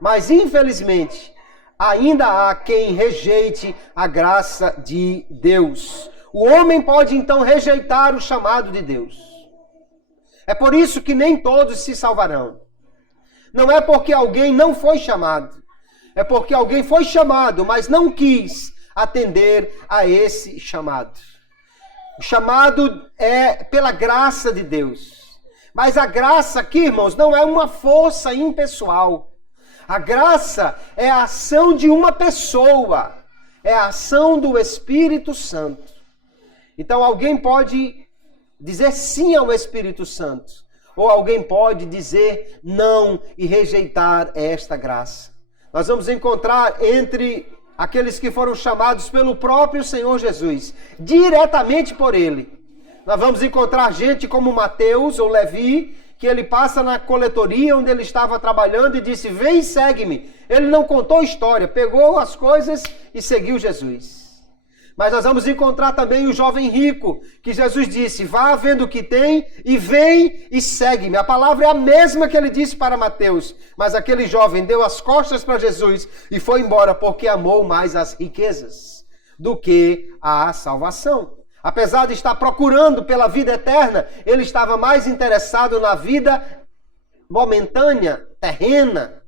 mas infelizmente ainda há quem rejeite a graça de Deus. O homem pode então rejeitar o chamado de Deus. É por isso que nem todos se salvarão. Não é porque alguém não foi chamado. É porque alguém foi chamado, mas não quis atender a esse chamado. O chamado é pela graça de Deus. Mas a graça aqui, irmãos, não é uma força impessoal. A graça é a ação de uma pessoa. É a ação do Espírito Santo. Então alguém pode dizer sim ao Espírito Santo, ou alguém pode dizer não e rejeitar esta graça. Nós vamos encontrar entre aqueles que foram chamados pelo próprio Senhor Jesus, diretamente por Ele. Nós vamos encontrar gente como Mateus ou Levi, que ele passa na coletoria onde ele estava trabalhando e disse, vem, segue-me. Ele não contou história, pegou as coisas e seguiu Jesus. Mas nós vamos encontrar também o jovem rico, que Jesus disse, vá vendo o que tem e vem e segue-me. A palavra é a mesma que ele disse para Mateus, mas aquele jovem deu as costas para Jesus e foi embora porque amou mais as riquezas do que a salvação. Apesar de estar procurando pela vida eterna, ele estava mais interessado na vida momentânea, terrena.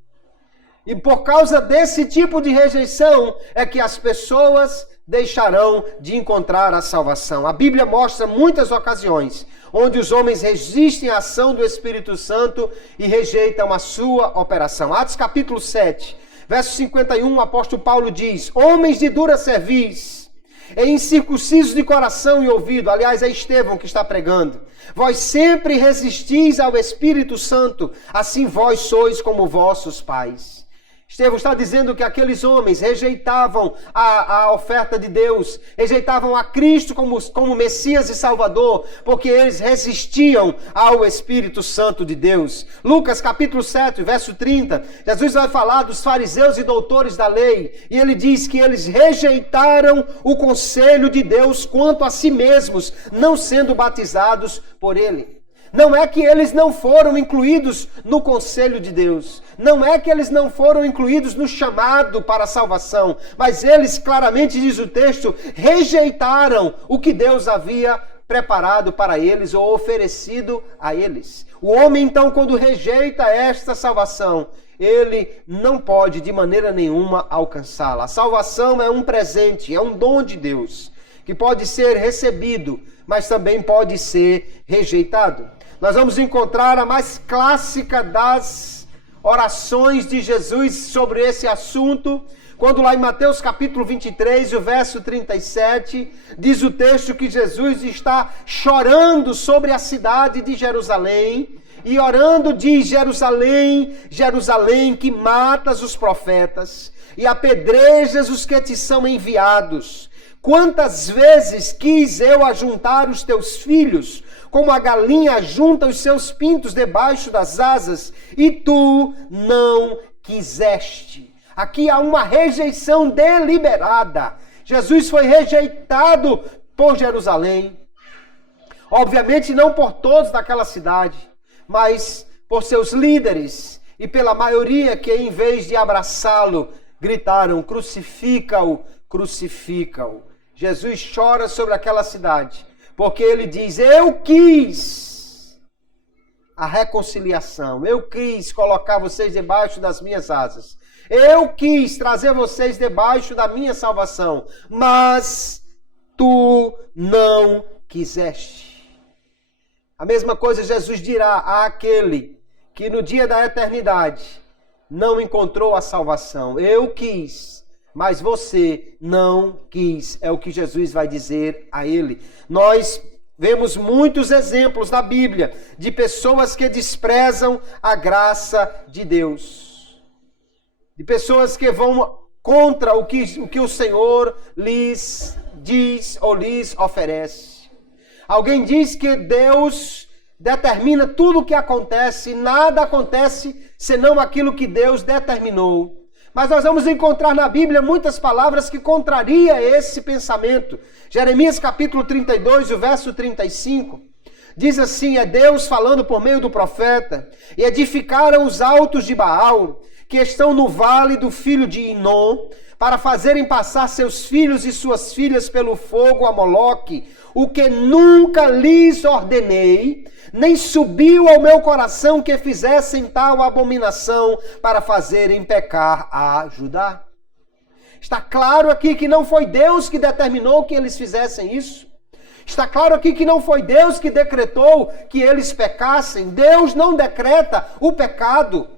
E por causa desse tipo de rejeição é que as pessoas deixarão de encontrar a salvação. A Bíblia mostra muitas ocasiões onde os homens resistem à ação do Espírito Santo e rejeitam a sua operação. Atos capítulo 7, verso 51, o apóstolo Paulo diz, homens de dura cerviz, e incircuncisos de coração e ouvido, aliás, é Estevão que está pregando, vós sempre resistis ao Espírito Santo, assim vós sois como vossos pais. Estevão está dizendo que aqueles homens rejeitavam a oferta de Deus, rejeitavam a Cristo como Messias e Salvador, porque eles resistiam ao Espírito Santo de Deus. Lucas capítulo 7, verso 30, Jesus vai falar dos fariseus e doutores da lei, e ele diz que eles rejeitaram o conselho de Deus quanto a si mesmos, não sendo batizados por ele. Não é que eles não foram incluídos no conselho de Deus. Não é que eles não foram incluídos no chamado para a salvação. Mas eles, claramente diz o texto, rejeitaram o que Deus havia preparado para eles ou oferecido a eles. O homem, então, quando rejeita esta salvação, ele não pode de maneira nenhuma alcançá-la. A salvação é um presente, é um dom de Deus, que pode ser recebido, mas também pode ser rejeitado. Nós vamos encontrar a mais clássica das orações de Jesus sobre esse assunto, quando lá em Mateus capítulo 23, o verso 37, diz o texto que Jesus está chorando sobre a cidade de Jerusalém, e orando diz, Jerusalém, Jerusalém, que matas os profetas e apedrejas os que te são enviados. Quantas vezes quis eu ajuntar os teus filhos, como a galinha ajunta os seus pintos debaixo das asas, e tu não quiseste. Aqui há uma rejeição deliberada. Jesus foi rejeitado por Jerusalém. Obviamente não por todos daquela cidade, mas por seus líderes e pela maioria que, em vez de abraçá-lo, gritaram, crucifica-o, crucifica-o. Jesus chora sobre aquela cidade, porque ele diz, eu quis a reconciliação, eu quis colocar vocês debaixo das minhas asas, eu quis trazer vocês debaixo da minha salvação, mas tu não quiseste. A mesma coisa Jesus dirá àquele que no dia da eternidade não encontrou a salvação. Eu quis, mas você não quis. É o que Jesus vai dizer a ele. Nós vemos muitos exemplos na Bíblia de pessoas que desprezam a graça de Deus. De pessoas que vão contra o que o Senhor lhes diz ou lhes oferece. Alguém diz que Deus determina tudo o que acontece, nada acontece senão aquilo que Deus determinou. Mas nós vamos encontrar na Bíblia muitas palavras que contrariam esse pensamento. Jeremias capítulo 32, o verso 35, diz assim, é Deus falando por meio do profeta, e edificaram os altos de Baal, que estão no vale do filho de Inom, para fazerem passar seus filhos e suas filhas pelo fogo a Moloque, o que nunca lhes ordenei, nem subiu ao meu coração que fizessem tal abominação para fazerem pecar a Judá. Está claro aqui que não foi Deus que determinou que eles fizessem isso. Está claro aqui que não foi Deus que decretou que eles pecassem. Deus não decreta o pecado.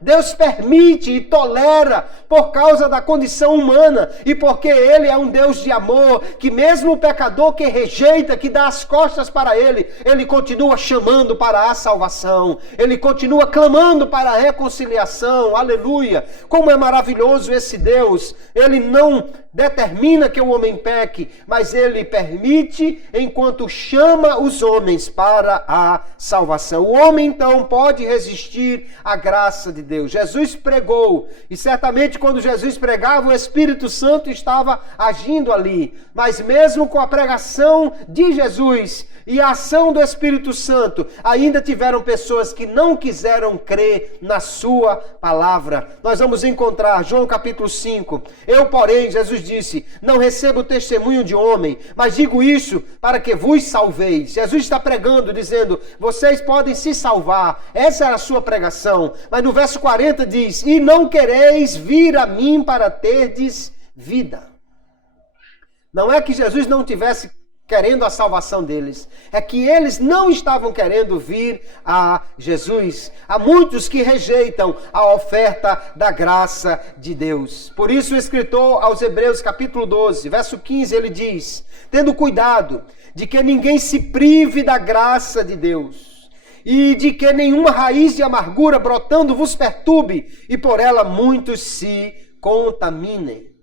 Deus permite e tolera por causa da condição humana e porque Ele é um Deus de amor, que mesmo o pecador que rejeita, que dá as costas para Ele, Ele continua chamando para a salvação, Ele continua clamando para a reconciliação, aleluia. Como é maravilhoso esse Deus, Ele não determina que o homem peque, mas ele permite enquanto chama os homens para a salvação. O homem então pode resistir à graça de Deus. Jesus pregou, e certamente quando Jesus pregava, o Espírito Santo estava agindo ali. Mas mesmo com a pregação de Jesus e a ação do Espírito Santo, ainda tiveram pessoas que não quiseram crer na sua palavra. Nós vamos encontrar João capítulo 5. Eu, porém, Jesus disse, não recebo testemunho de homem, mas digo isso para que vos salveis. Jesus está pregando, dizendo, vocês podem se salvar. Essa era a sua pregação. Mas no verso 40 diz, e não quereis vir a mim para terdes vida. Não é que Jesus não tivesse querendo a salvação deles, é que eles não estavam querendo vir a Jesus. Há muitos que rejeitam a oferta da graça de Deus. Por isso o escritor aos Hebreus capítulo 12, verso 15, ele diz, tendo cuidado de que ninguém se prive da graça de Deus, e de que nenhuma raiz de amargura brotando vos perturbe, e por ela muitos se contaminem.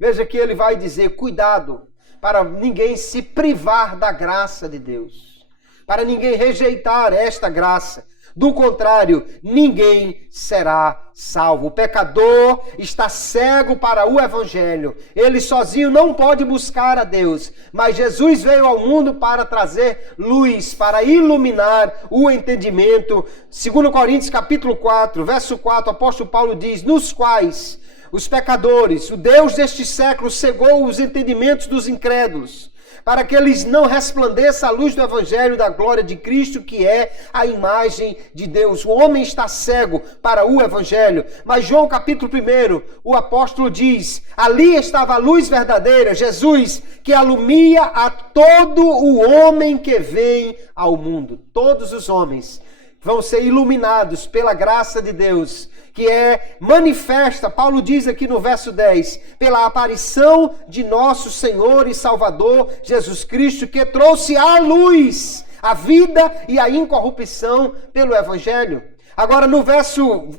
Veja que ele vai dizer, cuidado, para ninguém se privar da graça de Deus, para ninguém rejeitar esta graça. Do contrário, ninguém será salvo. O pecador está cego para o Evangelho. Ele sozinho não pode buscar a Deus, mas Jesus veio ao mundo para trazer luz, para iluminar o entendimento. 2 Coríntios capítulo 4, verso 4, o apóstolo Paulo diz, nos quais os pecadores, o Deus deste século cegou os entendimentos dos incrédulos, para que eles não resplandeça a luz do Evangelho da glória de Cristo, que é a imagem de Deus. O homem está cego para o Evangelho. Mas João capítulo 1, o apóstolo diz, ali estava a luz verdadeira, Jesus, que alumia a todo o homem que vem ao mundo. Todos os homens vão ser iluminados pela graça de Deus, que é manifesta, Paulo diz aqui no verso 10, pela aparição de nosso Senhor e Salvador Jesus Cristo, que trouxe a luz, a vida e a incorrupção pelo Evangelho. Agora no verso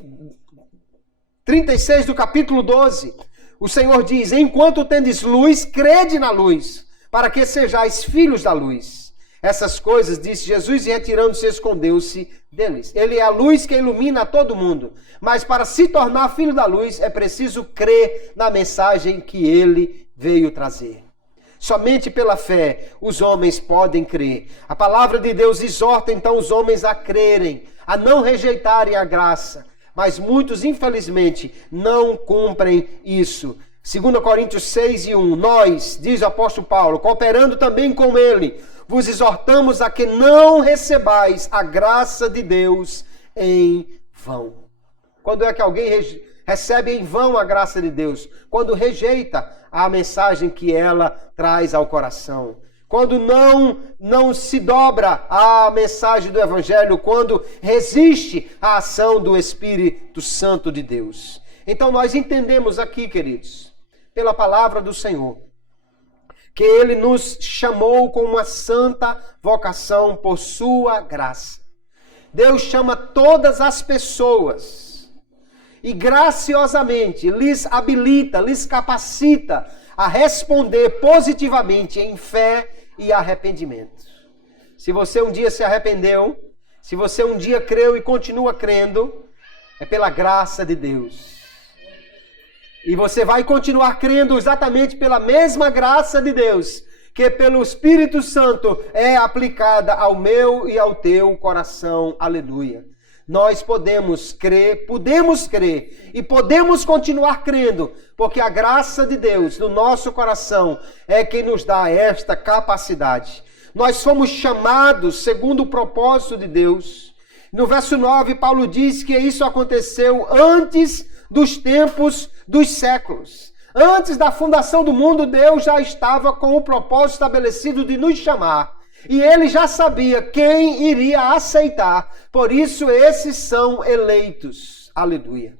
36 do capítulo 12, o Senhor diz, enquanto tendes luz, crede na luz, para que sejais filhos da luz. Essas coisas disse Jesus e retirando-se escondeu-se deles. Ele é a luz que ilumina a todo mundo. Mas para se tornar filho da luz é preciso crer na mensagem que ele veio trazer. Somente pela fé os homens podem crer. A palavra de Deus exorta então os homens a crerem, a não rejeitarem a graça. Mas muitos, infelizmente, não cumprem isso. 2 Coríntios 6 e 1, nós, diz o apóstolo Paulo, cooperando também com ele, vos exortamos a que não recebais a graça de Deus em vão. Quando é que alguém recebe em vão a graça de Deus? Quando rejeita a mensagem que ela traz ao coração. Quando não se dobra à mensagem do Evangelho, quando resiste à ação do Espírito Santo de Deus. Então nós entendemos aqui, queridos, pela palavra do Senhor, que Ele nos chamou com uma santa vocação por sua graça. Deus chama todas as pessoas e graciosamente lhes habilita, lhes capacita a responder positivamente em fé e arrependimento. Se você um dia se arrependeu, se você um dia creu e continua crendo, é pela graça de Deus. E você vai continuar crendo exatamente pela mesma graça de Deus, que pelo Espírito Santo é aplicada ao meu e ao teu coração. Aleluia. Nós podemos crer e podemos continuar crendo, porque a graça de Deus no nosso coração é quem nos dá esta capacidade. Nós somos chamados segundo o propósito de Deus. No verso 9, Paulo diz que isso aconteceu antes dos tempos dos séculos. Antes da fundação do mundo, Deus já estava com o propósito estabelecido de nos chamar. E Ele já sabia quem iria aceitar. Por isso, esses são eleitos. Aleluia.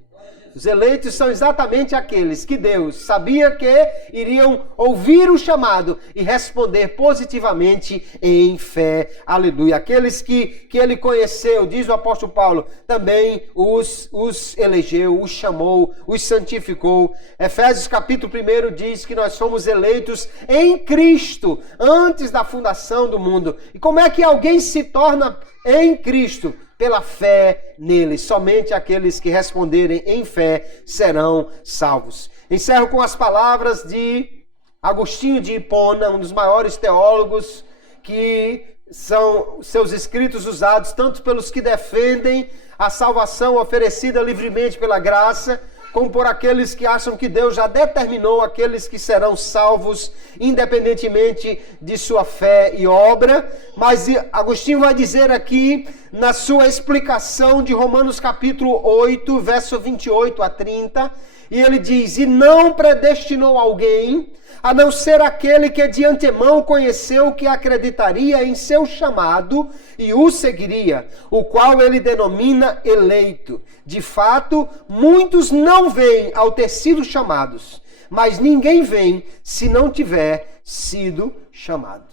Os eleitos são exatamente aqueles que Deus sabia que iriam ouvir o chamado e responder positivamente em fé. Aleluia. Aqueles que ele conheceu, diz o apóstolo Paulo, também os elegeu, os chamou, os santificou. Efésios capítulo 1 diz que nós somos eleitos em Cristo antes da fundação do mundo. E como é que alguém se torna em Cristo? Pela fé nele. Somente aqueles que responderem em fé serão salvos. Encerro com as palavras de Agostinho de Hipona, um dos maiores teólogos, que são seus escritos usados tanto pelos que defendem a salvação oferecida livremente pela graça, como por aqueles que acham que Deus já determinou aqueles que serão salvos, independentemente de sua fé e obra. Mas Agostinho vai dizer aqui, na sua explicação de Romanos capítulo 8, verso 28 a 30, e ele diz: e não predestinou alguém, a não ser aquele que de antemão conheceu que acreditaria em seu chamado e o seguiria, o qual ele denomina eleito. De fato, muitos não vêm ao ter sido chamados, mas ninguém vem se não tiver sido chamado.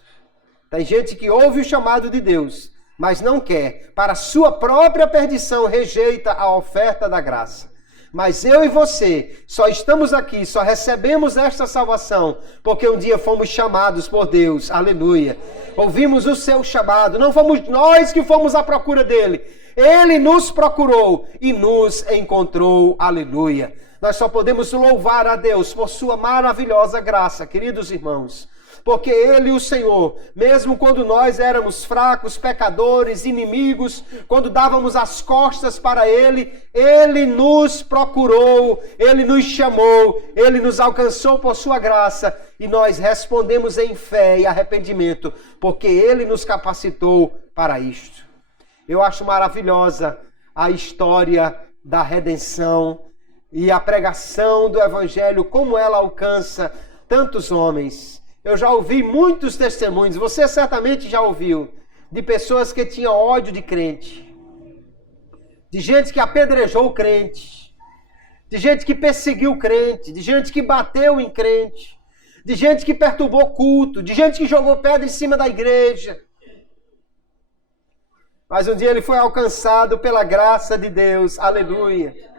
Tem gente que ouve o chamado de Deus, mas não quer, para sua própria perdição, rejeita a oferta da graça. Mas eu e você só estamos aqui, só recebemos esta salvação, porque um dia fomos chamados por Deus, aleluia. Ouvimos o seu chamado, não fomos nós que fomos à procura dele. Ele nos procurou e nos encontrou, aleluia. Nós só podemos louvar a Deus por sua maravilhosa graça, queridos irmãos. Porque Ele, o Senhor, mesmo quando nós éramos fracos, pecadores, inimigos, quando dávamos as costas para Ele, Ele nos procurou, Ele nos chamou, Ele nos alcançou por sua graça e nós respondemos em fé e arrependimento, porque Ele nos capacitou para isto. Eu acho maravilhosa a história da redenção e a pregação do Evangelho, como ela alcança tantos homens. Eu já ouvi muitos testemunhos, você certamente já ouviu, de pessoas que tinham ódio de crente, de gente que apedrejou o crente, de gente que perseguiu o crente, de gente que bateu em crente, de gente que perturbou culto, de gente que jogou pedra em cima da igreja. Mas um dia ele foi alcançado pela graça de Deus, aleluia.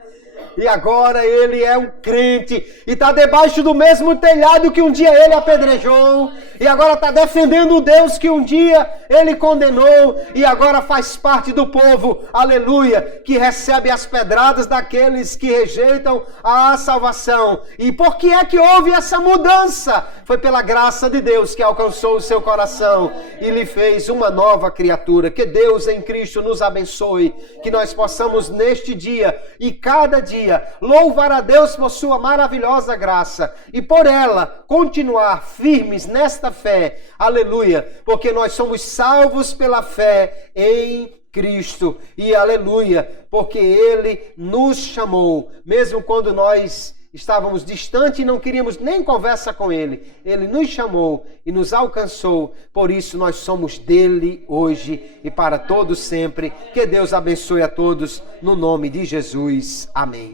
E agora ele é um crente e está debaixo do mesmo telhado que um dia ele apedrejou. E agora está defendendo o Deus que um dia ele condenou. E agora faz parte do povo, aleluia, que recebe as pedradas daqueles que rejeitam a salvação. E por que é que houve essa mudança? Foi pela graça de Deus que alcançou o seu coração e lhe fez uma nova criatura. Que Deus em Cristo nos abençoe. Que nós possamos neste dia e cada dia louvar a Deus por sua maravilhosa graça e por ela continuar firmes nesta fé, aleluia, porque nós somos salvos pela fé em Cristo e aleluia, porque Ele nos chamou, mesmo quando nós estávamos distantes e não queríamos nem conversa com Ele. Ele nos chamou e nos alcançou. Por isso nós somos dele hoje e para todos sempre. Que Deus abençoe a todos no nome de Jesus. Amém.